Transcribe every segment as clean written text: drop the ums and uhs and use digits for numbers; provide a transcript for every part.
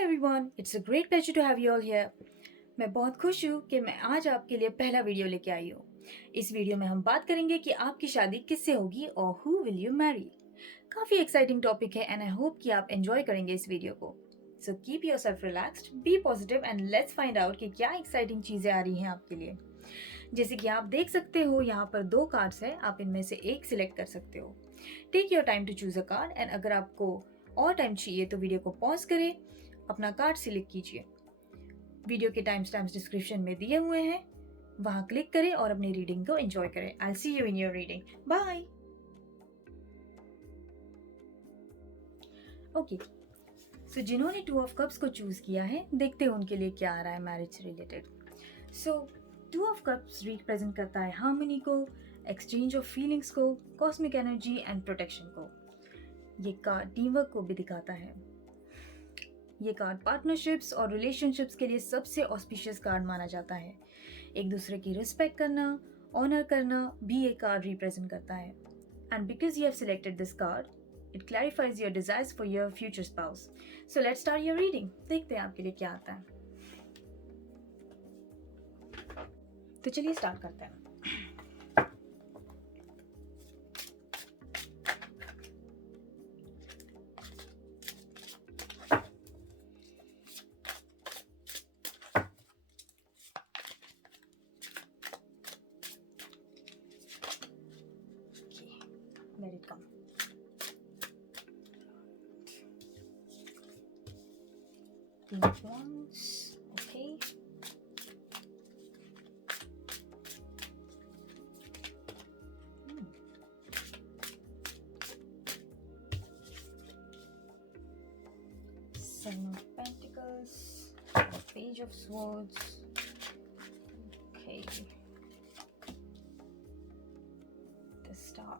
everyone, it's a great pleasure to have you all here. मैं बहुत खुश हूँ कि मैं आज आपके लिए पहला वीडियो लेके आई हूँ। इस वीडियो में हम बात करेंगे कि आपकी शादी किससे होगी और हु विल यू मैरी। काफ़ी एक्साइटिंग टॉपिक है एंड आई होप कि आप एंजॉय करेंगे इस वीडियो को। So keep yourself relaxed, be positive and let's find out कि क्या एक्साइटिंग चीज़ें आ रही हैं आपके लिए। जैसे कि आप देख सकते हो यहाँ पर 2 कार्ड्स हैं, आप इनमें से एक सिलेक्ट कर सकते हो। Take your time to choose a card एंड अगर आपको और टाइम चाहिए तो वीडियो को पॉज करें, अपना कार्ड सिलेक्ट कीजिए। वीडियो के टाइम स्टैम्प्स डिस्क्रिप्शन में दिए हुए हैं, वहां क्लिक करें और अपनी रीडिंग को एंजॉय करें। I see you in your reading, bye. Okay, so जिन्होंने 2 ऑफ कप्स को चूज किया है, देखते हैं उनके लिए क्या आ रहा है मैरिज से related. So 2 of cups represent करता है हार्मनी को, एक्सचेंज ऑफ फीलिंग्स को, कॉस्मिक एनर्जी एंड प्रोटेक्शन को। ये कार्ड टीम वर्क को भी दिखाता है। ये कार्ड पार्टनरशिप्स और रिलेशनशिप्स के लिए सबसे ऑस्पिशियस कार्ड माना जाता है। एक दूसरे की रिस्पेक्ट करना, ऑनर करना भी ये कार्ड रिप्रेजेंट करता है। And because you have selected this card, it clarifies your desires for your future spouse. So let's start your reading. देखते हैं आपके लिए क्या आता है। तो चलिए स्टार्ट करते हैं। Let it come. King of Wands, okay. Seven of Pentacles, Page of Swords, okay. The Star.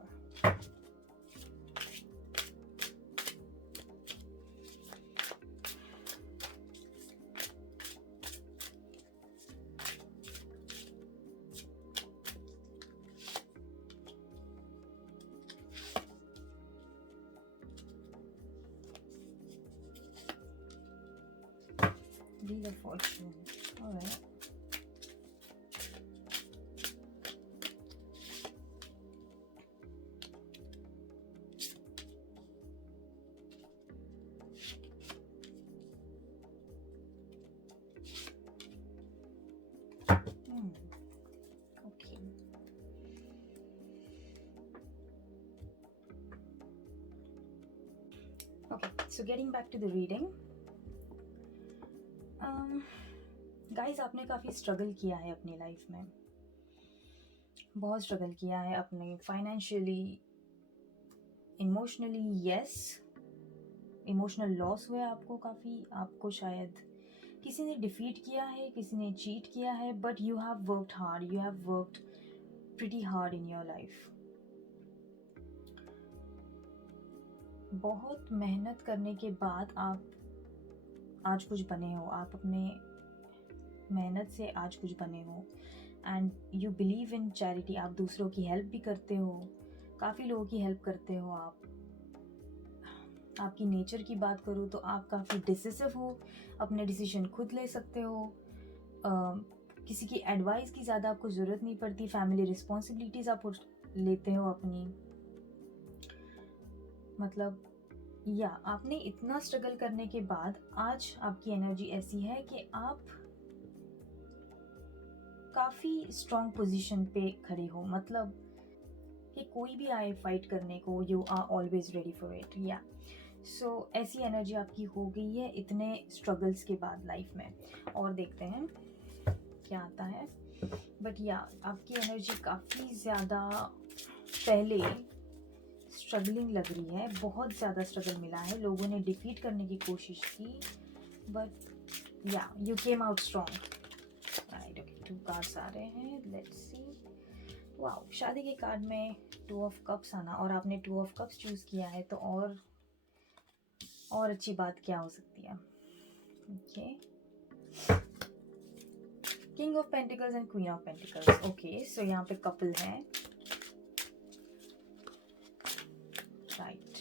Wheel of Fortune. All right. Okay. Okay, so getting back to the reading. Guys, आपने काफ़ी struggle किया है अपनी life में, बहुत struggle किया है अपने financially, emotionally. Yes, emotional loss हुआ है आपको काफ़ी। आपको शायद किसी ने डिफीट किया है, किसी ने चीट किया है, but you have worked hard, you have worked pretty hard in your life. बहुत मेहनत करने के बाद आप आज कुछ बने हो, आप अपने मेहनत से आज कुछ बने हो। And you believe in charity, आप दूसरों की हेल्प भी करते हो, काफ़ी लोगों की हेल्प करते हो आप। आपकी नेचर की बात करूँ तो आप काफ़ी डिसिसिव हो, अपने डिसीजन खुद ले सकते हो, किसी की एडवाइस की ज़्यादा आपको ज़रूरत नहीं पड़ती, फैमिली रिस्पॉन्सिबिलिटीज़ आप लेते हो अपनी। मतलब या आपने इतना स्ट्रगल करने के बाद आज आपकी एनर्जी ऐसी है कि आप काफ़ी स्ट्रॉन्ग पोजीशन पे खड़े हो। मतलब कि कोई भी आए फाइट करने को, you are always ready for it. या सो ऐसी एनर्जी आपकी हो गई है इतने स्ट्रगल्स के बाद लाइफ में। और देखते हैं क्या आता है। बट या आपकी एनर्जी काफ़ी ज़्यादा पहले स्ट्रगलिंग लग रही है, बहुत ज़्यादा स्ट्रगल मिला है, लोगों ने डिफीट करने की कोशिश की, but yeah you came out strong. Right, okay, 2 cards आ रहे हैं, लेट्स सी। वाओ, शादी के कार्ड में 2 ऑफ कप्स आना और आपने 2 ऑफ कप्स चूज़ किया है, तो और अच्छी बात क्या हो सकती है। Okay, king of pentacles and queen of pentacles. Okay, so यहाँ पे कपल है। Right,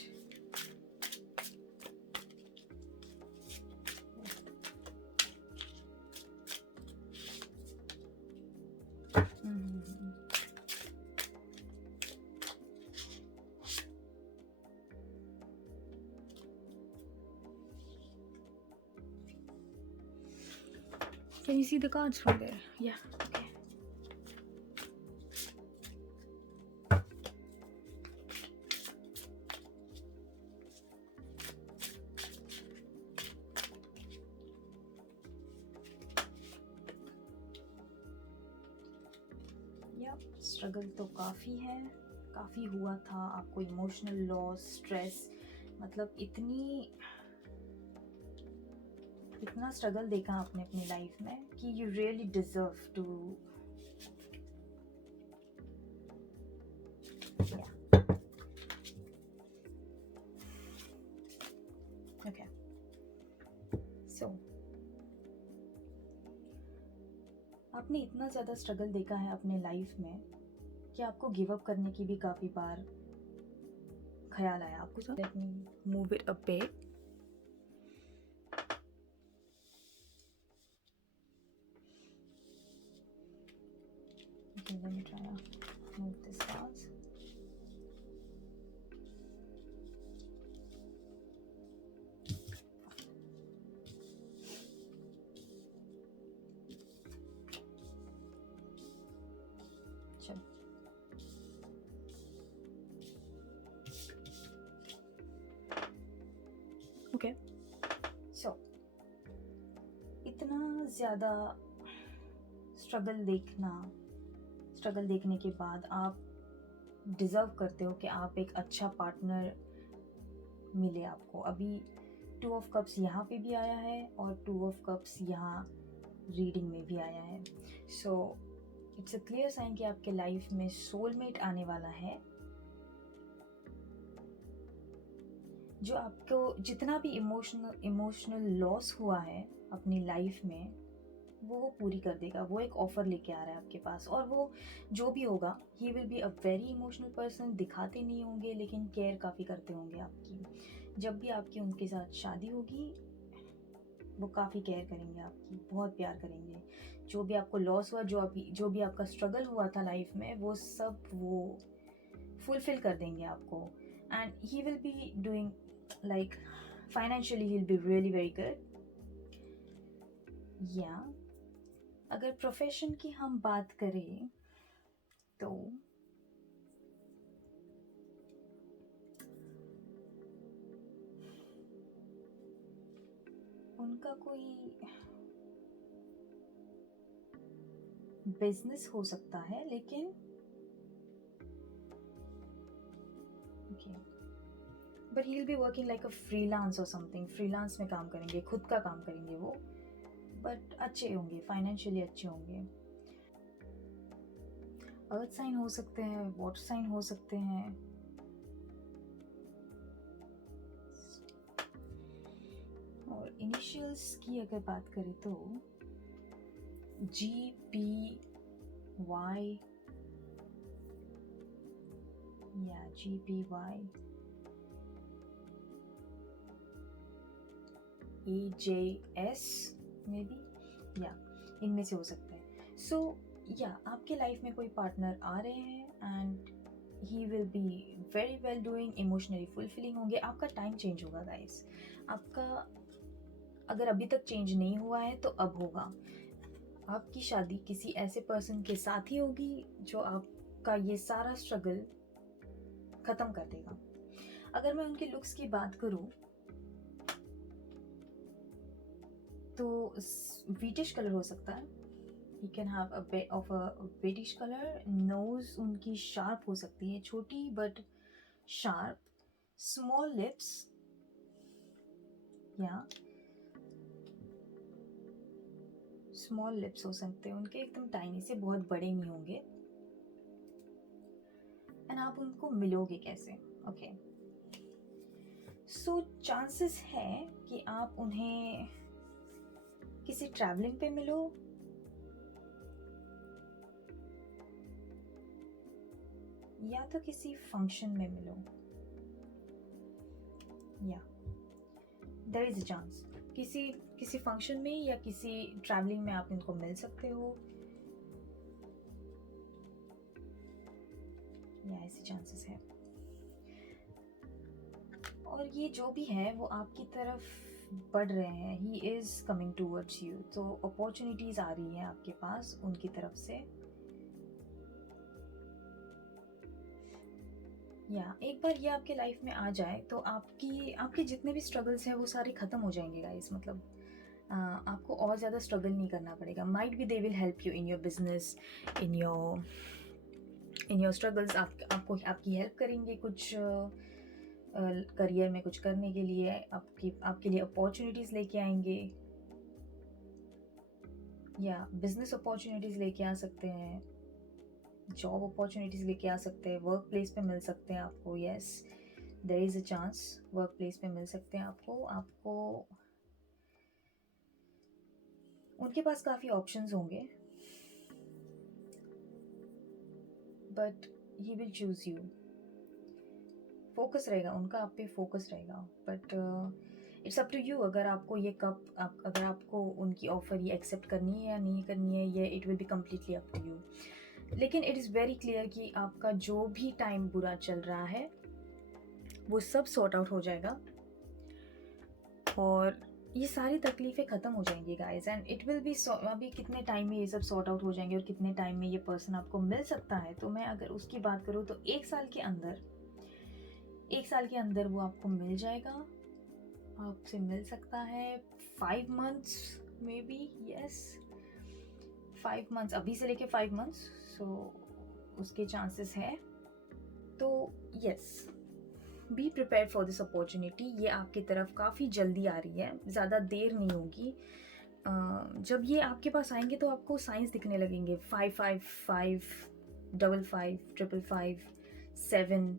hmm. Can you see the cards from there? Yeah. Okay. या स्ट्रगल तो काफ़ी है, काफ़ी हुआ था आपको, इमोशनल लॉस, स्ट्रेस, मतलब इतना स्ट्रगल देखा आपने अपनी लाइफ में कि you really deserve to, okay. So आपने इतना ज़्यादा स्ट्रगल देखा है अपने लाइफ में कि आपको गिव अप करने की भी काफ़ी बार ख्याल आया आपको। Let me move it a bit. Okay, let me try to move this cards. चलो, ओके। सो इतना ज़्यादा स्ट्रगल देखने के बाद आप डिज़र्व करते हो कि आप एक अच्छा पार्टनर मिले आपको। अभी 2 ऑफ कप्स यहाँ पे भी आया है और 2 ऑफ कप्स यहाँ रीडिंग में भी आया है। So it's a clear sign कि आपके लाइफ में सोलमेट आने वाला है, जो आपको जितना भी इमोशनल लॉस हुआ है अपनी लाइफ में वो पूरी कर देगा। वो एक ऑफर लेके आ रहा है आपके पास, और वो जो भी होगा, he will be a very emotional person. दिखाते नहीं होंगे लेकिन केयर काफ़ी करते होंगे आपकी। जब भी आपकी उनके साथ शादी होगी वो काफ़ी केयर करेंगे आपकी, बहुत प्यार करेंगे। जो भी आपको लॉस हुआ, जो भी आपका स्ट्रगल हुआ था लाइफ में, वो सब वो फुलफिल कर देंगे आपको। And he will be doing like financially he will be really very good. या अगर प्रोफेशन की हम बात करें तो उनका कोई बिजनेस हो सकता है, लेकिन okay, but he will be working like a freelance और समथिंग। फ्रीलांस में काम करेंगे, खुद का काम करेंगे वो, बट अच्छे होंगे, फाइनेंशियली अच्छे होंगे। अर्थ साइन हो सकते हैं, वाटर साइन हो सकते हैं। और इनिशियल्स की अगर बात करें तो GPY या GPY, AJS मे बी, या इनमें से हो सकते हैं। सो या आपके लाइफ में कोई पार्टनर आ रहे हैं and he will be very well doing, emotionally fulfilling होंगे। आपका टाइम चेंज होगा गाइस, आपका अगर अभी तक चेंज नहीं हुआ है तो अब होगा। आपकी शादी किसी ऐसे पर्सन के साथ ही होगी जो आपका ये सारा स्ट्रगल खत्म कर देगा। अगर मैं उनके लुक्स की बात करूं तो व्हीटिश कलर हो सकता है। He can have a bit of a whitish color. Nose उनकी शार्प हो सकती है, छोटी बट शार्प। स्मॉल लिप्स, या स्मॉल लिप्स हो सकते हैं उनके, एकदम टाइनी से, बहुत बड़े नहीं होंगे। एंड आप उनको मिलोगे कैसे? ओके, सो चांसेस है कि आप उन्हें किसी ट्रैवलिंग पे मिलो, या तो किसी फंक्शन में मिलो। या देयर इज अ चांस किसी फंक्शन में या किसी ट्रैवलिंग में आप इनको मिल सकते हो। या ऐसे चांसेस है। और ये जो भी है वो आपकी तरफ बढ़ रहे हैं, he is coming towards you. तो अपॉर्चुनिटीज़ आ रही हैं आपके पास उनकी तरफ से। या एक बार ये आपके लाइफ में आ जाए तो आपके जितने भी स्ट्रगल्स हैं वो सारे ख़त्म हो जाएंगे गाइस। मतलब आपको और ज़्यादा स्ट्रगल नहीं करना पड़ेगा। Might be they will help you in your business, in your struggles. आपको आपकी हेल्प करेंगे कुछ करियर में कुछ करने के लिए। आपके लिए अपॉर्चुनिटीज़ लेके आएंगे, या बिजनेस अपॉर्चुनिटीज़ लेके आ सकते हैं, जॉब अपॉर्चुनिटीज़ लेके आ सकते हैं, वर्क प्लेस पे मिल सकते हैं आपको। Yes, there is a chance work place पे मिल सकते हैं आपको उनके पास काफ़ी ऑप्शंस होंगे, but he will choose you. Focus रहेगा उनका आप पे, फोकस रहेगा। But it's up to you. अगर आपको ये अगर आपको उनकी ऑफ़र ये एक्सेप्ट करनी है या नहीं करनी है, ये it will be completely up to you. लेकिन इट इज़ वेरी क्लियर कि आपका जो भी टाइम बुरा चल रहा है वो सब सॉर्ट आउट हो जाएगा, और ये सारी तकलीफ़ें ख़त्म हो जाएंगी guys. And it will B अभी कितने टाइम में ये सब सॉर्ट आउट हो जाएंगे और कितने टाइम में ये पर्सन आपको मिल सकता है। तो मैं अगर उसकी बात करूँ तो एक साल के अंदर वो आपको मिल जाएगा, आपसे मिल सकता है। 5 months may be, yes 5 months, अभी से लेके 5 मंथ्स, सो उसके चांसेस है। तो yes, be prepare for this opportunity. ये आपकी तरफ काफ़ी जल्दी आ रही है, ज़्यादा देर नहीं होगी। जब ये आपके पास आएंगे तो आपको साइंस दिखने लगेंगे। 555, 55, 555, 7,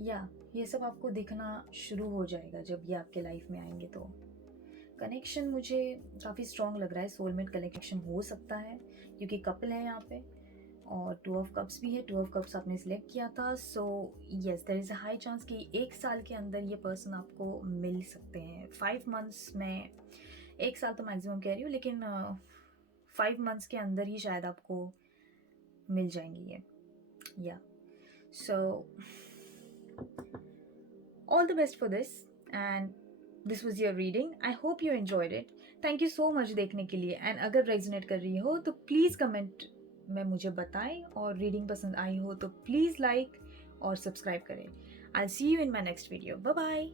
या ये सब आपको दिखना शुरू हो जाएगा जब ये आपके लाइफ में आएंगे। तो कनेक्शन मुझे काफ़ी स्ट्रॉन्ग लग रहा है, सोलमेट कनेक्शन हो सकता है, क्योंकि कपल है यहाँ पे, और 2 ऑफ कप्स भी है। 2 ऑफ कप्स आपने सिलेक्ट किया था। So yes, there is a high chance कि 1 साल के अंदर ये पर्सन आपको मिल सकते हैं। 5 मंथ्स में, 1 साल तो मैक्सिमम कह रही हूँ, लेकिन 5 मंथ्स के अंदर ही शायद आपको मिल जाएंगी ये। या सो all the best for this, and this was your reading. I hope you enjoyed it. Thank you so much देखने के लिए। एंड अगर रेजोनेट कर रही हो तो प्लीज़ कमेंट में मुझे बताएं, और रीडिंग पसंद आई हो तो प्लीज़ लाइक और सब्सक्राइब करें। I'll see you in my next video. Bye bye.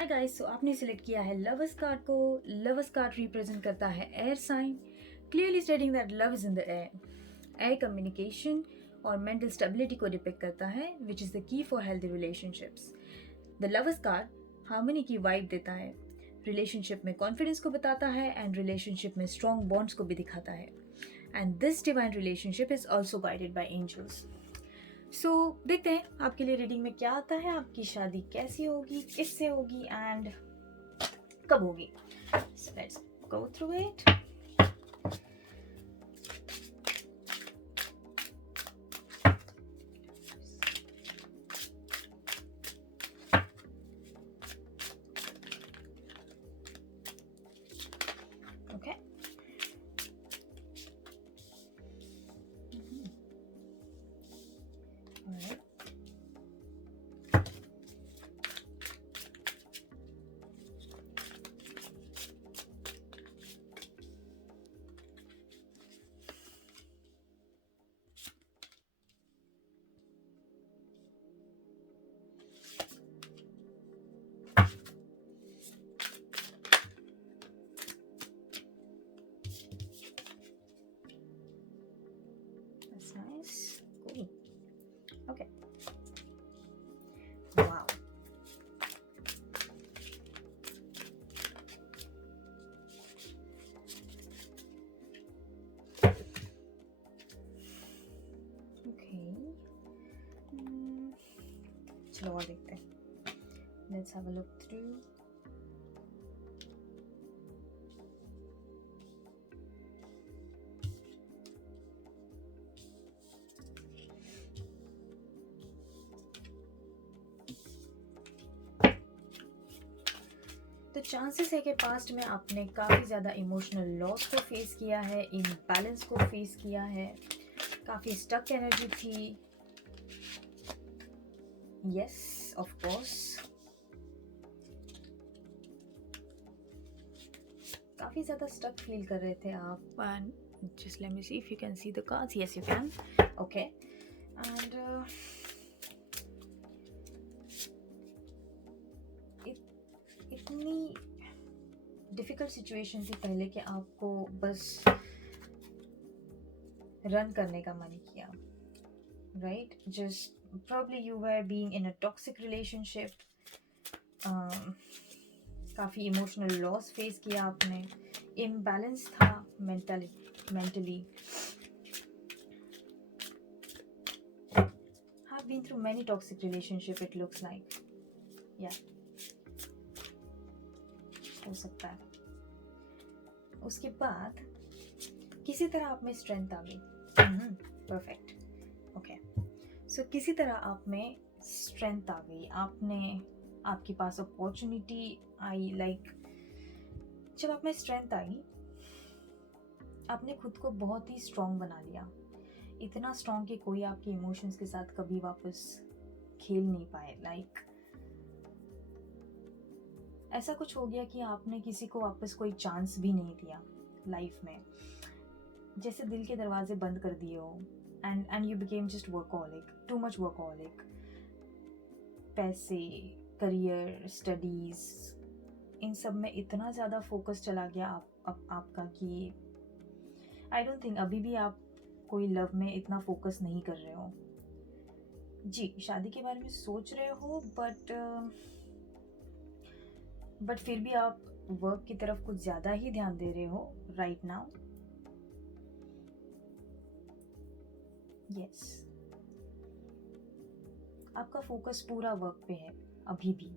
Hi guys, so आपने सिलेक्ट किया है लवर्स कार्ड को। लवर्स कार्ड रिप्रेजेंट करता है air sign, clearly stating that love is in the air communication और mental stability को depict करता है, which is the key for healthy relationships. The lovers card harmony की वाइब देता है, रिलेशनशिप में कॉन्फिडेंस को बताता है, एंड रिलेशनशिप में स्ट्रॉन्ग बॉन्ड्स को भी दिखाता है। And this divine relationship is also guided by angels. So देखते हैं आपके लिए रीडिंग में क्या आता है, आपकी शादी कैसी होगी, किससे होगी, एंड कब होगी। So let's go through it. Okay. All right. That's nice. Cool. Okay. Wow. Okay. चलो और देखते हैं. Let's have a look through. तो चांसेस है कि पास्ट में आपने काफ़ी ज़्यादा इमोशनल लॉस को फेस किया है, इम्बैलेंस को फेस किया है, काफ़ी स्टक एनर्जी थी। यस ऑफ कोर्स, काफ़ी ज़्यादा स्टक फील कर रहे थे आप। And just let me see if you can see the cards. Yes you can. Okay, and इतनी डिफ़िकल्ट सिचुएशन थी पहले कि आपको बस रन करने का मन किया, right? Just probably you were being in a toxic relationship. काफ़ी इमोशनल लॉस फेस किया आपने, इम्बैलेंस था mentally. Have been through many toxic relationship it looks like. Yeah, हो सकता है। उसके बाद किसी तरह आप में स्ट्रेंथ आ गई। Perfect, okay. सो किसी तरह आप में स्ट्रेंथ आ गई, आपके पास अपॉर्चुनिटी आई। लाइक जब आप में स्ट्रेंथ आई, आपने खुद को बहुत ही स्ट्रॉन्ग बना लिया, इतना स्ट्रॉन्ग कि कोई आपके इमोशंस के साथ कभी वापस खेल नहीं पाए। लाइक ऐसा कुछ हो गया कि आपने किसी को वापस कोई चांस भी नहीं दिया लाइफ में, जैसे दिल के दरवाजे बंद कर दिए हो। And you became just workaholic, too much workaholic. पैसे, करियर, स्टडीज, इन सब में इतना ज़्यादा फोकस चला गया आपका कि आई डोंट थिंक अभी भी आप कोई लव में इतना फोकस नहीं कर रहे हो। जी, शादी के बारे में सोच रहे हो, बट फिर भी आप वर्क की तरफ कुछ ज़्यादा ही ध्यान दे रहे हो राइट नाउ। यस, आपका फोकस पूरा वर्क पे है अभी भी।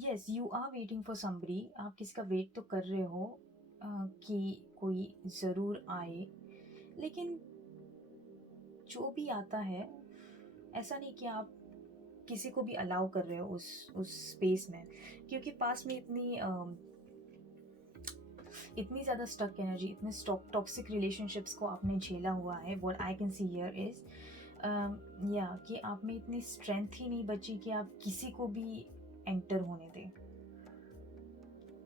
Yes, you are waiting for somebody, आप किसी का वेट तो कर रहे हो कि कोई ज़रूर आए, लेकिन जो भी आता है, ऐसा नहीं कि आप किसी को भी अलाउ कर रहे हो उस स्पेस में, क्योंकि पास में इतनी ज़्यादा स्टक एनर्जी, इतने टॉक्सिक रिलेशनशिप्स को आपने झेला हुआ है। What I can see here is कि आप में इतनी स्ट्रेंथ ही नहीं बची कि आप किसी को भी एंटर होने दें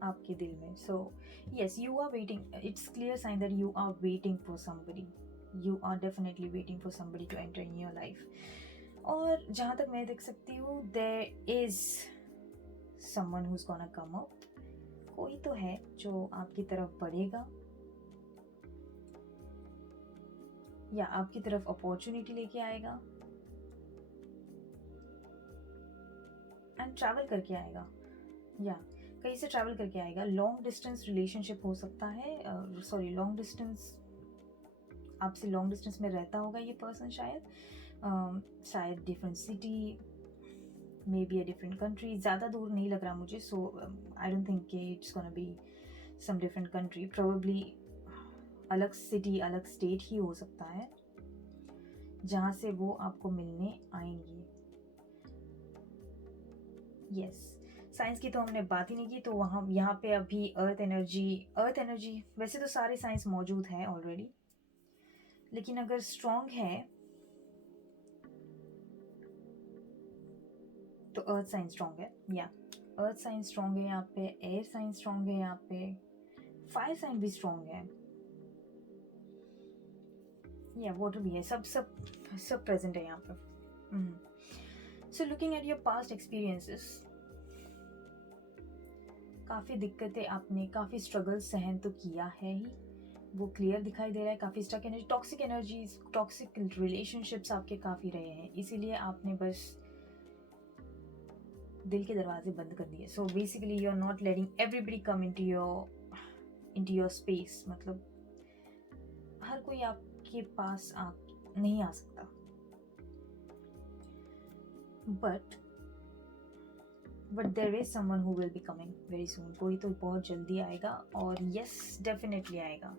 आपके दिल में। So yes, you are waiting, it's clear sign that you are waiting for somebody, you are definitely waiting for somebody to enter in your life. और जहाँ तक मैं देख सकती हूँ, there is someone who is gonna come up, कोई तो है जो आपकी तरफ बढ़ेगा या आपकी तरफ अपॉर्चुनिटी लेके आएगा एंड ट्रैवल करके आएगा, या कहीं से ट्रैवल करके आएगा। लॉन्ग डिस्टेंस रिलेशनशिप हो सकता है, लॉन्ग डिस्टेंस, आपसे लॉन्ग डिस्टेंस में रहता होगा ये पर्सन शायद different city, may be a different country. ज़्यादा दूर नहीं लग रहा मुझे, so I don't think it's gonna be some different country, probably अलग सिटी, अलग स्टेट ही हो सकता है जहाँ से वो आपको मिलने आएंगी। यस, साइंस की तो हमने बात ही नहीं की, तो यहाँ पे अभी अर्थ एनर्जी, वैसे तो सारे साइंस मौजूद हैं ऑलरेडी, लेकिन अगर स्ट्रॉन्ग है तो अर्थ साइन स्ट्रॉन्ग है। या अर्थ साइन स्ट्रॉन्ग है यहाँ पे, एयर साइन स्ट्रॉन्ग है यहाँ पे, फायर साइन भी स्ट्रॉन्ग है, या वाटर भी है, सब प्रेजेंट है यहाँ पे। So looking at your past experiences, काफ़ी दिक्कतें आपने, काफ़ी स्ट्रगल सहन तो किया है ही, वो क्लियर दिखाई दे रहा है। काफ़ी stuck energy, toxic energies, toxic relationships आपके काफ़ी रहे हैं, इसीलिए आपने बस दिल के दरवाजे बंद कर दिए। So basically you are not letting everybody come into your space, मतलब हर कोई आपके पास नहीं आ सकता, but there is someone who will be coming very soon, कोई तो बहुत जल्दी आएगा, और यस डेफिनेटली आएगा।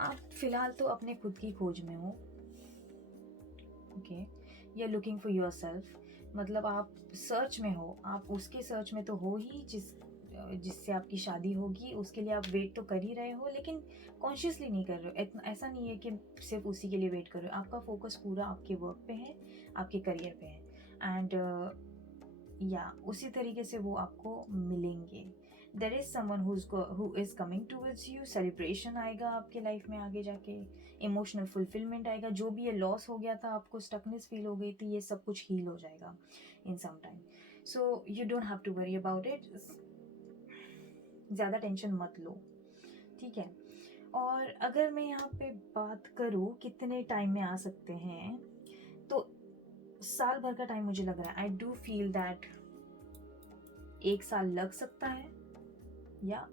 आप फिलहाल तो अपने खुद की खोज में हो, okay, you are looking for yourself, मतलब आप सर्च में हो, आप उसके सर्च में तो हो ही जिससे आपकी शादी होगी उसके लिए आप वेट तो कर ही रहे हो, लेकिन कॉन्शियसली नहीं कर रहे हो। ऐसा नहीं है कि सिर्फ उसी के लिए वेट कर रहे हो, आपका फोकस पूरा आपके वर्क पे है, आपके करियर पे है। एंड या उसी तरीके से वो आपको मिलेंगे। There is someone who is coming towards you, celebration आएगा आपके लाइफ में आगे जाके, इमोशनल फुलफिलमेंट आएगा, जो भी ये लॉस हो गया था, आपको स्टकनेस फील हो गई थी, ये सब कुछ हील हो जाएगा in some time. So you don't have to worry about it, ज़्यादा टेंशन मत लो, ठीक है। और अगर मैं यहाँ पे बात करूँ कितने टाइम में आ सकते हैं, तो साल भर का टाइम मुझे लग रहा है। आई डू फील दैट 1 साल लग सकता है, या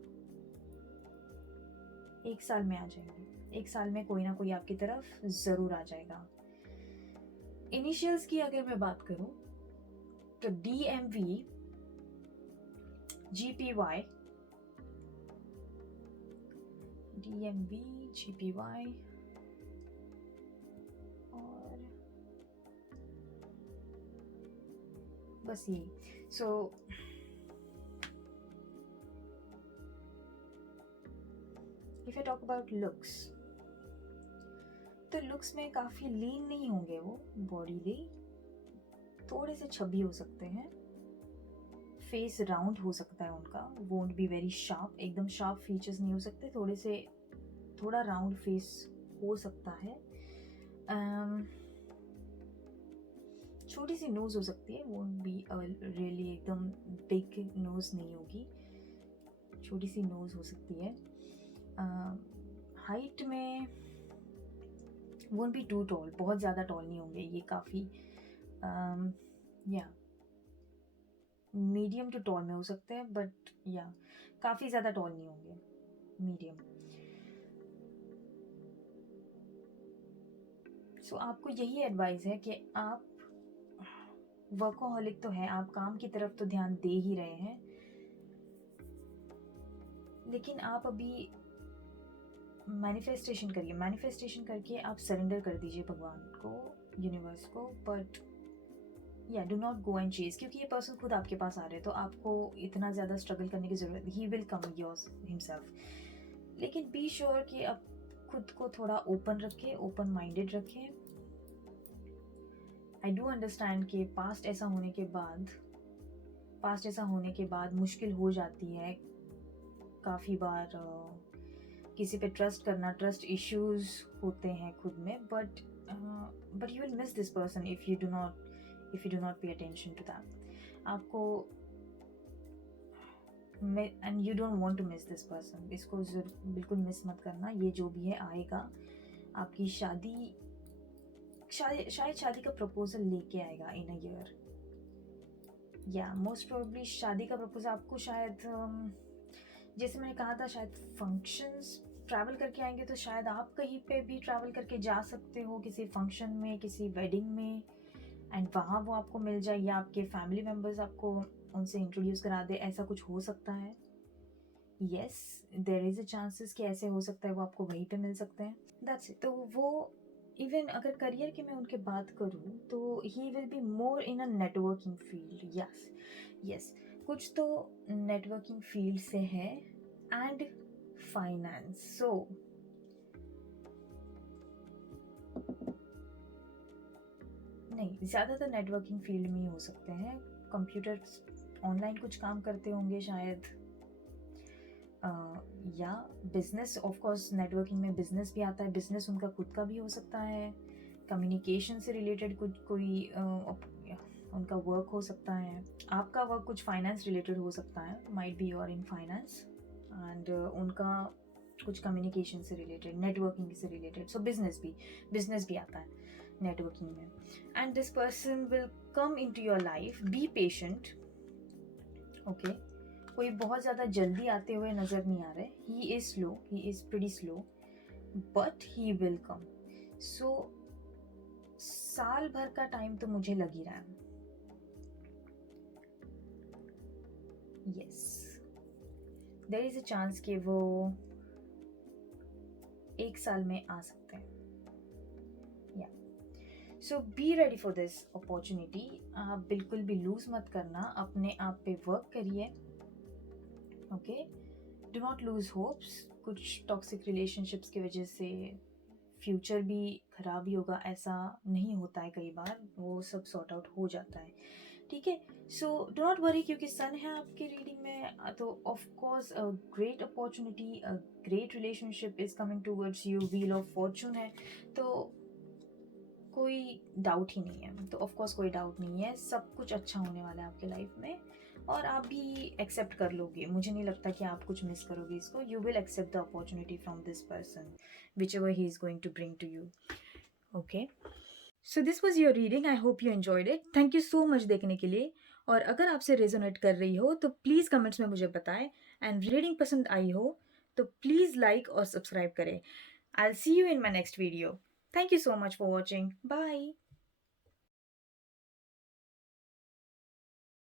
1 साल में आ जाएंगे। 1 साल में कोई ना कोई आपकी तरफ ज़रूर आ जाएगा। इनिशियल्स की अगर मैं बात करूँ तो DMV, GPY, DMV, GPY और बस यही। So if I talk about looks, तो लुक्स में काफ़ी लीन नहीं होंगे वो बॉडीली, थोड़े से छबी हो सकते हैं, फेस राउंड हो सकता है उनका, वोंट बी वेरी शार्प, एकदम शार्प फीचर्स नहीं हो सकते, थोड़ा राउंड फेस हो सकता है। छोटी सी नोज हो सकती है, वोंट बी रियली एकदम बिग नोज नहीं होगी, छोटी सी नोज हो सकती है। हाइट में वोंट बी टू टॉल, बहुत ज़्यादा टॉल नहीं होंगे ये, काफ़ी या मीडियम टू टॉल में हो सकते हैं, बट या काफ़ी ज़्यादा टॉल नहीं होंगे, मीडियम। सो आपको यही एडवाइस है कि आप वर्कोहॉलिक तो है, आप काम की तरफ तो ध्यान दे ही रहे हैं, लेकिन आप अभी मैनिफेस्टेशन करिए, मैनिफेस्टेशन करके आप सरेंडर कर दीजिए भगवान को, यूनिवर्स को, बट या do not go and chase, क्योंकि ये पर्सन खुद आपके पास आ रहे हैं, तो आपको इतना ज़्यादा स्ट्रगल करने की ज़रूरत, ही विल कम योर्स हिमसेल्फ। लेकिन बी श्योर कि आप खुद को थोड़ा ओपन रखें, ओपन माइंडेड रखें। आई डू अंडरस्टैंड कि पास्ट ऐसा होने के बाद मुश्किल हो जाती है काफ़ी बार, किसी पे ट्रस्ट करना, ट्रस्ट इश्यूज होते हैं खुद में, but you will miss this person if you do not pay attention to that. आपको and you don't want to miss this person, इसको बिल्कुल मिस मत करना, ये जो भी है आएगा, आपकी शायद शादी का प्रपोजल लेके आएगा इन अ ईयर, या मोस्ट प्रोबेबली शादी का प्रपोजल आपको शायद जैसे मैंने कहा था, शायद फंक्शंस ट्रैवल करके आएंगे, तो शायद आप कहीं पे भी ट्रैवल करके जा सकते हो किसी फंक्शन में, किसी वेडिंग में, एंड वहाँ वो आपको मिल जाए, या आपके फैमिली मेम्बर्स आपको उनसे इंट्रोड्यूस करा दे, ऐसा कुछ हो सकता है। Yes, there is a chances कि ऐसे हो सकता है वो आपको वहीं पे मिल सकते हैं, दैट्स इट। तो वो इवन अगर करियर की मैं उनके बात करूँ तो he will be more in a networking field, yes yes, कुछ तो नेटवर्किंग फील्ड से है, एंड फाइनेंस। सो नहीं, ज़्यादातर नेटवर्किंग फील्ड में ही हो सकते हैं, कंप्यूटर ऑनलाइन कुछ काम करते होंगे शायद, या बिजनेस, ऑफ कोर्स नेटवर्किंग में बिजनेस भी आता है, बिजनेस उनका खुद का भी हो सकता है, कम्युनिकेशन से रिलेटेड कोई उनका वर्क हो सकता है, आपका वर्क कुछ फाइनेंस रिलेटेड हो सकता है, might be your in finance, and उनका कुछ कम्युनिकेशन से रिलेटेड, नेटवर्किंग से रिलेटेड, सो बिजनेस भी आता है नेटवर्किंग में। And this person will come into your life, be patient, okay. कोई बहुत ज़्यादा जल्दी आते हुए नज़र नहीं आ रहे, he is pretty slow, but he will come. So साल भर का टाइम तो मुझे लग ही रहा है, yes, there is a chance कि वो 1 साल में आ सकते हैं, yeah so be ready for this opportunity. आप बिल्कुल भी लूज़ मत करना, अपने आप पे वर्क करिए, okay, do not lose hopes. कुछ टॉक्सिक रिलेशनशिप्स की वजह से फ्यूचर भी खराब ही होगा, ऐसा नहीं होता है, कई बार वो सब सॉर्ट आउट हो जाता है, ठीक है। सो डो नॉट वरी, क्योंकि सन है आपके रीडिंग में, तो of course a great opportunity, a great relationship is coming towards you, wheel of Fortune है, तो कोई डाउट ही नहीं है, तो ऑफ कोर्स कोई डाउट नहीं है, सब कुछ अच्छा होने वाला है आपके लाइफ में, और आप भी एक्सेप्ट कर लोगे, मुझे नहीं लगता कि आप कुछ मिस करोगे इसको, you will accept the opportunity from this person whichever he is going to bring to you. Okay, so this was your reading, I hope you enjoyed it, thank you so much देखने के लिए। और अगर आपसे resonate कर रही हो तो प्लीज़ कमेंट्स में मुझे बताएं, एंड रीडिंग पसंद आई हो तो प्लीज़ लाइक और सब्सक्राइब करें। I will see you in my next video. Thank you so much for watching, bye.